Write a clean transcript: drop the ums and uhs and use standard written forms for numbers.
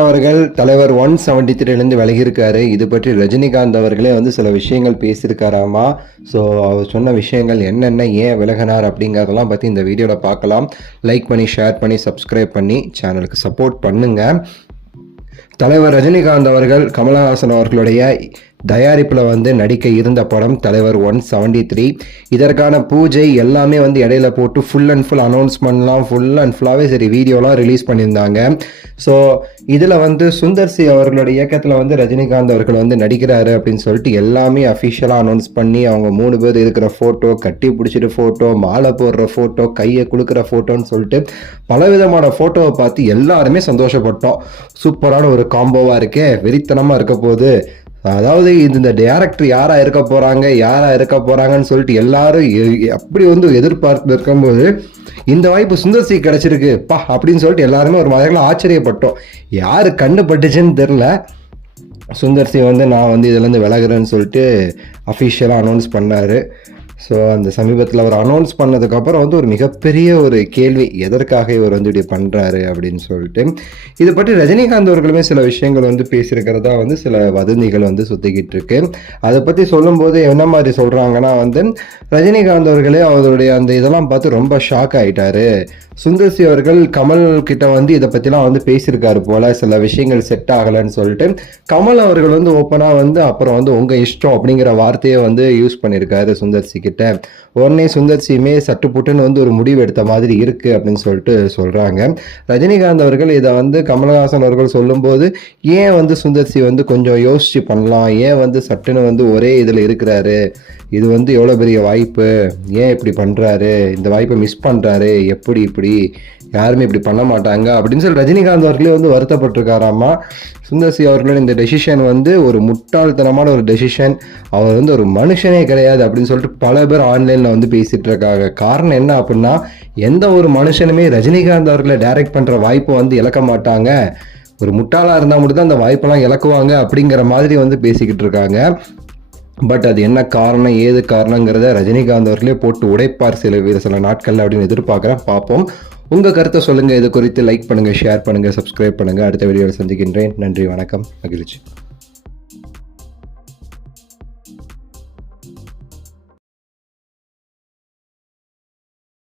அவர்கள் தலைவர் 173 விலகியிருக்காரு. இது பற்றி ரஜினிகாந்த் அவர்களே சில விஷயங்கள் பேசியிருக்காராமா. ஸோ அவர் சொன்ன விஷயங்கள் என்னென்ன, ஏன் விலகினார் அப்படிங்கிறதெல்லாம் பற்றி இந்த வீடியோவில் பார்க்கலாம். லைக் பண்ணி, ஷேர் பண்ணி, சப்ஸ்கிரைப் பண்ணி சேனலுக்கு சப்போர்ட் பண்ணுங்கள். தலைவர் ரஜினிகாந்த் அவர்கள் கமலஹாசன் அவர்களுடைய தயாரிப்பில் நடிக்க இருந்த படம் தலைவர் 173. இதற்கான பூஜை எல்லாமே இடையில போட்டு ஃபுல் அண்ட் ஃபுல் அனௌன்ஸ்மெண்ட்லாம் ஃபுல்லாகவே சரி வீடியோலாம் ரிலீஸ் பண்ணியிருந்தாங்க. ஸோ இதில் சுந்தர் சி அவர்களுடைய இயக்கத்தில் ரஜினிகாந்த் அவர்கள் நடிக்கிறாரு அப்படின்னு சொல்லிட்டு எல்லாமே அஃபிஷியலாக அனௌன்ஸ் பண்ணி அவங்க 3 பேர் இருக்கிற ஃபோட்டோ, கட்டி பிடிச்சிட்டு ஃபோட்டோ, மாலை போடுற ஃபோட்டோ, கையை குலுக்கிற ஃபோட்டோன்னு சொல்லிட்டு பலவிதமான ஃபோட்டோவை பார்த்து எல்லாருமே சந்தோஷப்பட்டோம். சூப்பரான ஒரு காம்போவாக இருக்கே, வெறித்தனமாக இருக்க போகுது. அதாவது இந்த டைரக்டர் யாராக இருக்க போகிறாங்கன்னு சொல்லிட்டு எல்லாரும் அப்படி எதிர்பார்த்து இருக்கும்போது இந்த வாய்ப்பு சுந்தர் சி கிடச்சிருக்கு பா அப்படின்னு சொல்லிட்டு எல்லாருமே ஒரு மாதிரிலாம் ஆச்சரியப்பட்டோம். யார் கண்டுபட்டுச்சுன்னு தெரில. சுந்தர் சி நான் இதுலேருந்து விலகுறேன்னு சொல்லிட்டு அஃபிஷியலாக அனௌன்ஸ் பண்ணார். ஸோ அந்த சமீபத்தில் அவர் அனௌன்ஸ் பண்ணதுக்கப்புறம் ஒரு மிகப்பெரிய ஒரு கேள்வி, எதற்காக இவர் இப்படி பண்ணுறாரு அப்படின்னு சொல்லிட்டு. இதை பற்றி ரஜினிகாந்த் அவர்களுமே சில விஷயங்கள் பேசியிருக்கிறதா சில வதந்திகள் சுற்றிக்கிட்டு இருக்கு. அதை பற்றி சொல்லும்போது என்ன மாதிரி சொல்கிறாங்கன்னா ரஜினிகாந்த் அவர்களே அவருடைய அந்த இதெல்லாம் பார்த்து ரொம்ப ஷாக் ஆகிட்டாரு. சுந்தர் சி அவர்கள் கமல் கிட்ட இதை பற்றிலாம் பேசியிருக்காரு போல், சில விஷயங்கள் செட் ஆகலைன்னு சொல்லிட்டு. கமல் அவர்கள் ஓப்பனாக அப்புறம் உங்கள் இஷ்டம் அப்படிங்கிற வார்த்தையை யூஸ் பண்ணியிருக்காரு சுந்தர் சி கிட்ட. உடனே சுந்தர் சியுமே சட்டுப்புட்டுன்னு ஒரு முடிவு எடுத்த மாதிரி இருக்கு அப்படின்னு சொல்லிட்டு சொல்றாங்க. ரஜினிகாந்த் அவர்கள் இதை கமலஹாசன் அவர்கள் சொல்லும்போது ஏன் சுந்தர் சி கொஞ்சம் யோசிச்சு பண்ணலாம், ஏன் சட்டுன்னு ஒரே இதில் இருக்கிறாரு, இது எவ்வளோ பெரிய வாய்ப்பு, ஏன் இப்படி பண்ணுறாரு, இந்த வாய்ப்பை மிஸ் பண்ணுறாரு, இப்படி யாருமே இப்படி பண்ண மாட்டாங்க அப்படின்னு சொல்லி ரஜினிகாந்த் அவர்களே வருத்தப்பட்டிருக்காராமா. சுந்தர் சி அவர்களோட இந்த டெசிஷன் ஒரு முட்டாள்தனமான ஒரு டெசிஷன், அவர் ஒரு மனுஷனே கிடையாது அப்படின்னு சொல்லிட்டு பல பேர் ஆன்லைனில் பேசிகிட்டு இருக்காங்க. காரணம் என்ன அப்படின்னா, எந்த ஒரு மனுஷனுமே ரஜினிகாந்த் அவர்களை டைரக்ட் பண்ணுற வாய்ப்பை இழக்க மாட்டாங்க, ஒரு முட்டாளாக இருந்தால் மட்டும் தான் அந்த வாய்ப்பெல்லாம் இழக்குவாங்க அப்படிங்கிற மாதிரி பேசிக்கிட்டு இருக்காங்க. பட் அது என்ன காரணம், ஏது காரணங்கிறத ரஜினிகாந்த் அவர்களே போட்டு உடைப்பார் சில நாட்களில் அப்படின்னு எதிர்பார்க்குறேன். பார்ப்போம். உங்கள் கருத்தை சொல்லுங்கள். இது குறித்து லைக் பண்ணுங்கள், ஷேர் பண்ணுங்கள், சப்ஸ்கிரைப் பண்ணுங்கள். அடுத்த வீடியோவில் சந்திக்கின்றேன். நன்றி, வணக்கம், மகிழ்ச்சி.